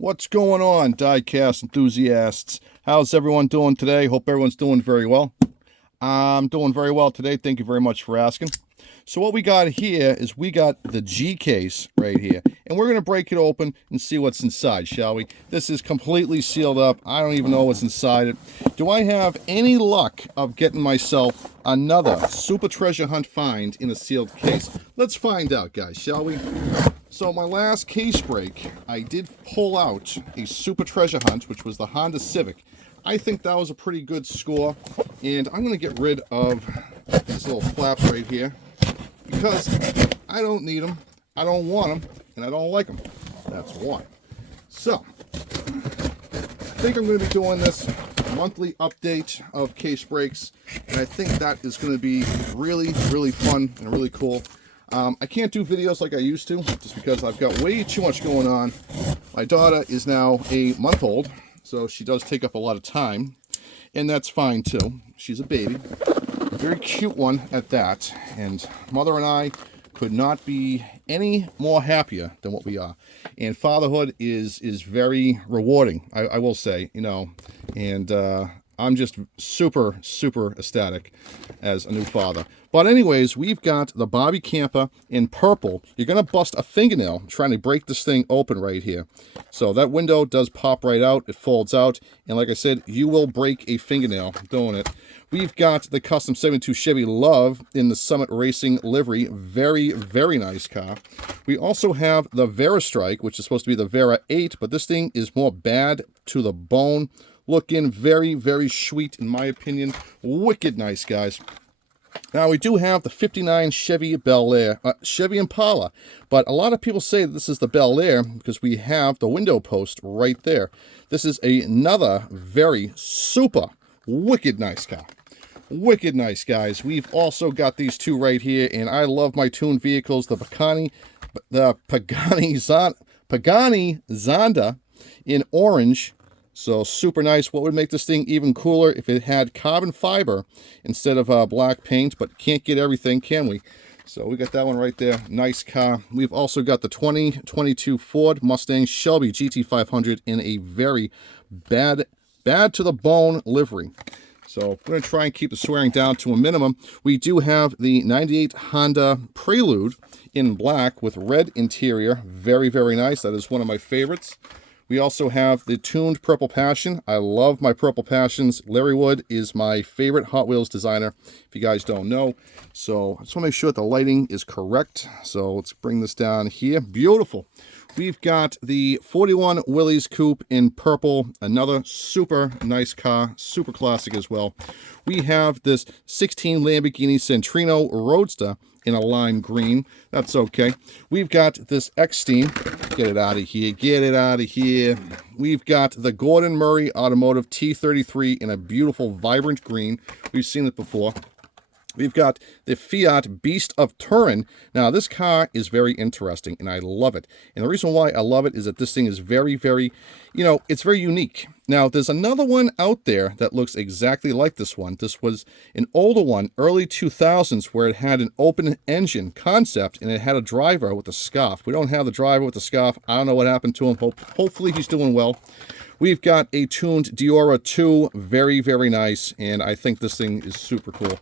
What's going on, diecast enthusiasts? How's everyone doing today? Hope everyone's doing very well. I'm doing very well today. Thank you very much for asking. So what we got here is we got the G case right here, and we're going to break it open and see what's inside, shall we? This is completely sealed up. I don't even know what's inside it. Do I have any luck of getting myself another super treasure hunt find in a sealed case? Let's find out, guys, shall we? So my last case break, I did pull out a super treasure hunt, which was the Honda Civic. I think that was a pretty good score, and I'm going to get rid of these little flaps right here because I don't need them, I don't want them, and I don't like them. That's why. So, I think I'm going to be doing this monthly update of case breaks, and I think that is going to be really, really fun and really cool. I can't do videos like I used to, just because I've got way too much going on. My daughter is now a month old, so she does take up a lot of time, and that's fine too. She's a baby, a very cute one at that, and Mother and I could not be any more happier than what we are. And fatherhood is very rewarding, I will say, you know, and I'm just super, super ecstatic as a new father. But anyways, we've got the Bobby Camper in purple. You're going to bust a fingernail trying to break this thing open right here. So that window does pop right out. It folds out. And like I said, you will break a fingernail doing it. We've got the Custom 72 Chevy Love in the Summit Racing livery. Very, very nice car. We also have the Vera Strike, which is supposed to be the Vera 8, but this thing is more bad to the bone. Looking very, very sweet, in my opinion. Wicked nice, guys. Now, we do have the 59 Chevy Bel Air, Chevy Impala, but a lot of people say that this is the Bel Air because we have the window post right there. This is another very super wicked nice car. Wicked nice, guys. We've also got these two right here, and I love my tuned vehicles, the Pagani Zonda in orange. So super nice. What would make this thing even cooler if it had carbon fiber instead of black paint, but can't get everything, can we? So we got that one right there. Nice car. We've also got the 2022 Ford Mustang Shelby GT500 in a very bad to the bone livery. So we're going to try and keep the swearing down to a minimum. We do have the 98 Honda Prelude in black with red interior. Very, very nice. That is one of my favorites. We also have the tuned Purple Passion. I love my Purple Passions. Larry Wood is my favorite Hot Wheels designer, if you guys don't know. So I just want to make sure that the lighting is correct. So let's bring this down here. Beautiful. We've got the 41 Willys Coupe in purple. Another super nice car. Super classic as well. We have this 16 Lamborghini Centrino Roadster in a lime green. That's okay. We've got this X-Steam. Get it out of here. Get it out of here. We've got the Gordon Murray Automotive T33 in a beautiful, vibrant green. We've seen it before. We've got the Fiat Beast of Turin. Now, this car is very interesting, and I love it. And the reason why I love it is that this thing is very, very, you know, it's very unique. Now, there's another one out there that looks exactly like this one. This was an older one, early 2000s, where it had an open engine concept, and it had a driver with a scarf. We don't have the driver with the scarf. I don't know what happened to him. Hopefully, he's doing well. We've got a tuned Diora 2, very, very nice, and I think this thing is super cool.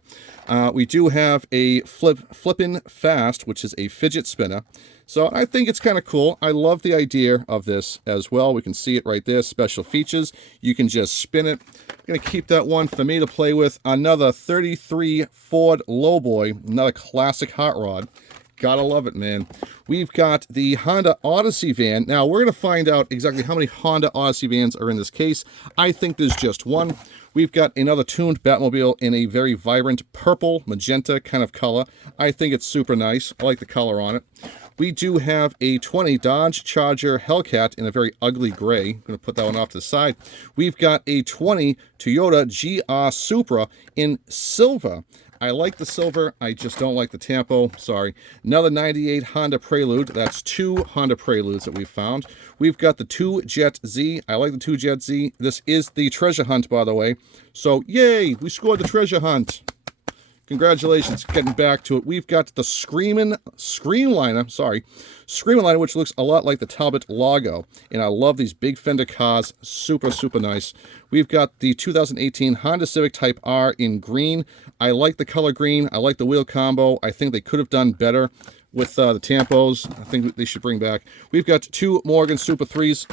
We do have a Flippin' Fast, which is a fidget spinner. So I think it's kind of cool. I love the idea of this as well. We can see it right there, special features. You can just spin it. I'm going to keep that one for me to play with. Another 33 Ford Lowboy, another classic hot rod. Gotta love it, man. We've got the Honda Odyssey van. Now, we're going to find out exactly how many Honda Odyssey vans are in this case. I think there's just one. We've got another tuned Batmobile in a very vibrant purple, magenta kind of color. I think it's super nice. I like the color on it. We do have a 20 Dodge Charger Hellcat in a very ugly gray. I'm going to put that one off to the side. We've got a 20 Toyota GR Supra in silver. I like the silver. I just don't like the Tampo. Sorry. Another 98 Honda Prelude. That's two Honda Preludes that we've found. We've got the 2 Jet Z. I like the 2 Jet Z. This is the treasure hunt, by the way. So, yay! We scored the treasure hunt. Congratulations, getting back to it. We've got the Screamliner, which looks a lot like the Talbot logo. And I love these big fender cars. Super, super nice. We've got the 2018 Honda Civic Type R in green. I like the color green. I like the wheel combo. I think they could have done better with the tampos. I think they should bring back. We've got two Morgan Super 3s.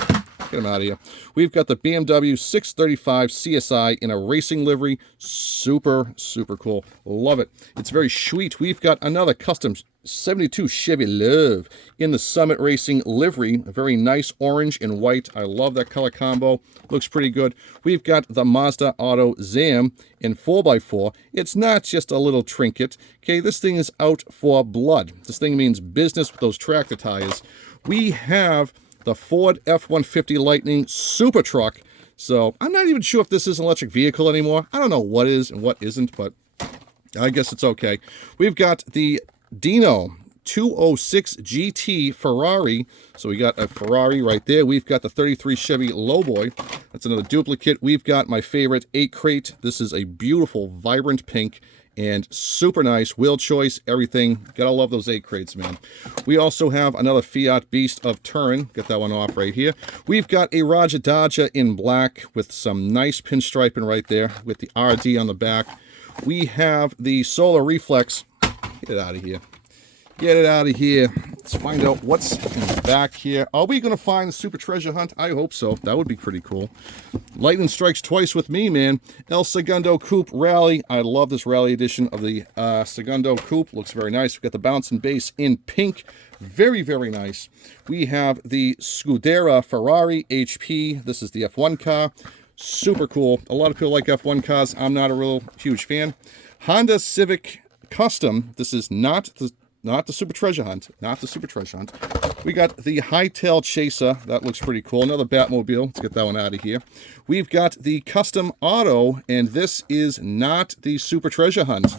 Get them out of here. We've got the BMW 635 CSI in a racing livery. Super, super cool. Love it. It's very sweet. We've got another custom 72 Chevy Love in the Summit Racing livery. A very nice orange and white. I love that color combo. Looks pretty good. We've got the Mazda Auto Zam in 4x4. It's not just a little trinket. Okay, this thing is out for blood. This thing means business with those tractor tires. We have the Ford F-150 Lightning Super Truck. So I'm not even sure if this is an electric vehicle anymore. I don't know what is and what isn't, but I guess it's okay. We've got the Dino 206 GT Ferrari. So we got a Ferrari right there. We've got the 33 Chevy Lowboy. That's another duplicate. We've got my favorite 8 crate. This is a beautiful, vibrant pink and super nice. Wheel choice, everything. Gotta love those 8 crates, man. We also have another Fiat Beast of Turin. Get that one off right here. We've got a Raja Daja in black with some nice pinstriping right there with the RD on the back. We have the Solar Reflex. Get it out of here. Get it out of here. Let's find out what's in the back here. Are we going to find the Super Treasure Hunt? I hope so. That would be pretty cool. Lightning strikes twice with me, man. El Segundo Coupe Rally. I love this Rally edition of the Segundo Coupe. Looks very nice. We've got the bouncing base in pink. Very, very nice. We have the Scudera Ferrari HP. This is the F1 car. Super cool. A lot of people like F1 cars. I'm not a real huge fan. Honda Civic Custom. This is not the Super Treasure Hunt. Not the Super Treasure Hunt. We got the Hightail Chaser. That looks pretty cool. Another Batmobile. Let's get that one out of here. We've got the Custom Otto, and this is not the Super Treasure Hunt.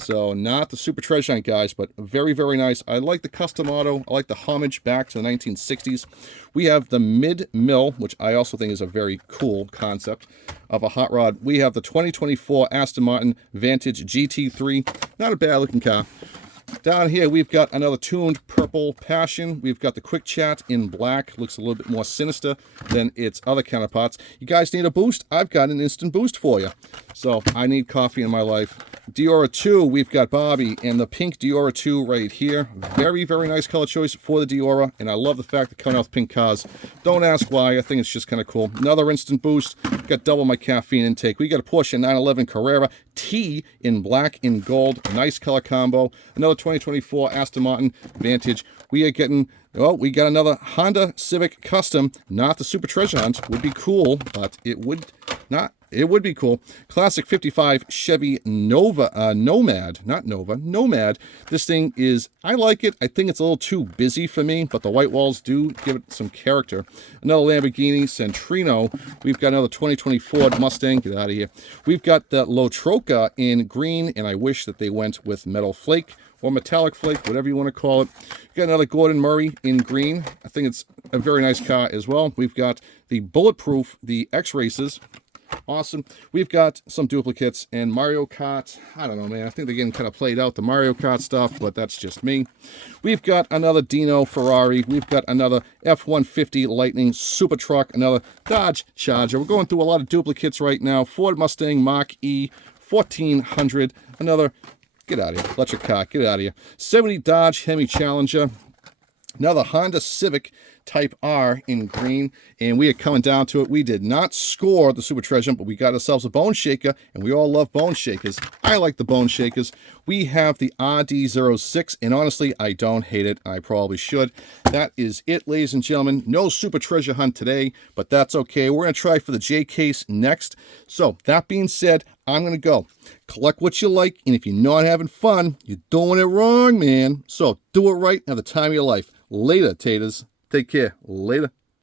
So not the Super Treasure Hunt, guys, but very, very nice. I like the Custom Auto. I like the homage back to the 1960s. We have the Mid-Mill, which I also think is a very cool concept of a hot rod. We have the 2024 Aston Martin Vantage GT3. Not a bad-looking car. Down here, we've got another tuned purple Passion. We've got the Quick Chat in black. Looks a little bit more sinister than its other counterparts. You guys need a boost? I've got an instant boost for you. So I need coffee in my life. Diora 2, we've got Bobby and the pink Diora 2 right here. Very, very nice color choice for the Diora. And I love the fact that coming out with pink cars. Don't ask why. I think it's just kind of cool. Another instant boost. Got double my caffeine intake. We got a Porsche 911 Carrera T in black and gold. Nice color combo. Another 2024 Aston Martin Vantage. We are getting, well, we got another Honda Civic Custom. Not the Super Treasure Hunt. Would be cool, but it would not. It would be cool. Classic 55 Chevy Nomad. Not Nova, Nomad. This thing is, I like it. I think it's a little too busy for me, but the white walls do give it some character. Another Lamborghini Centrino. We've got another 2020 Ford Mustang. Get out of here. We've got the Lotroca in green, and I wish that they went with metal flake or metallic flake, whatever you want to call it. We've got another Gordon Murray in green. I think it's a very nice car as well. We've got the Bulletproof, the X-Races. Awesome. We've got some duplicates and Mario Kart. I don't know, man. I think they're getting kind of played out, the Mario Kart stuff, but that's just me. We've got another Dino Ferrari. We've got another F-150 Lightning Super Truck, another Dodge Charger. We're going through a lot of duplicates right now. Ford Mustang Mach-E 1400. Another, get out of here, electric car, get out of here. 70 Dodge Hemi Challenger. Another Honda Civic Type R in green, and we are coming down to it. We did not score the Super Treasure, but we got ourselves a bone shaker, and we all love bone shakers. I like the bone shakers. We have the RD06, and honestly, I don't hate it. I probably should. That is it, ladies and gentlemen. No Super Treasure Hunt today, but that's okay. We're going to try for the J case next. So, that being said, I'm going to go. Collect what you like, and if you're not having fun, you're doing it wrong, man. So, do it right at the time of your life. Later, taters. Take care. Later.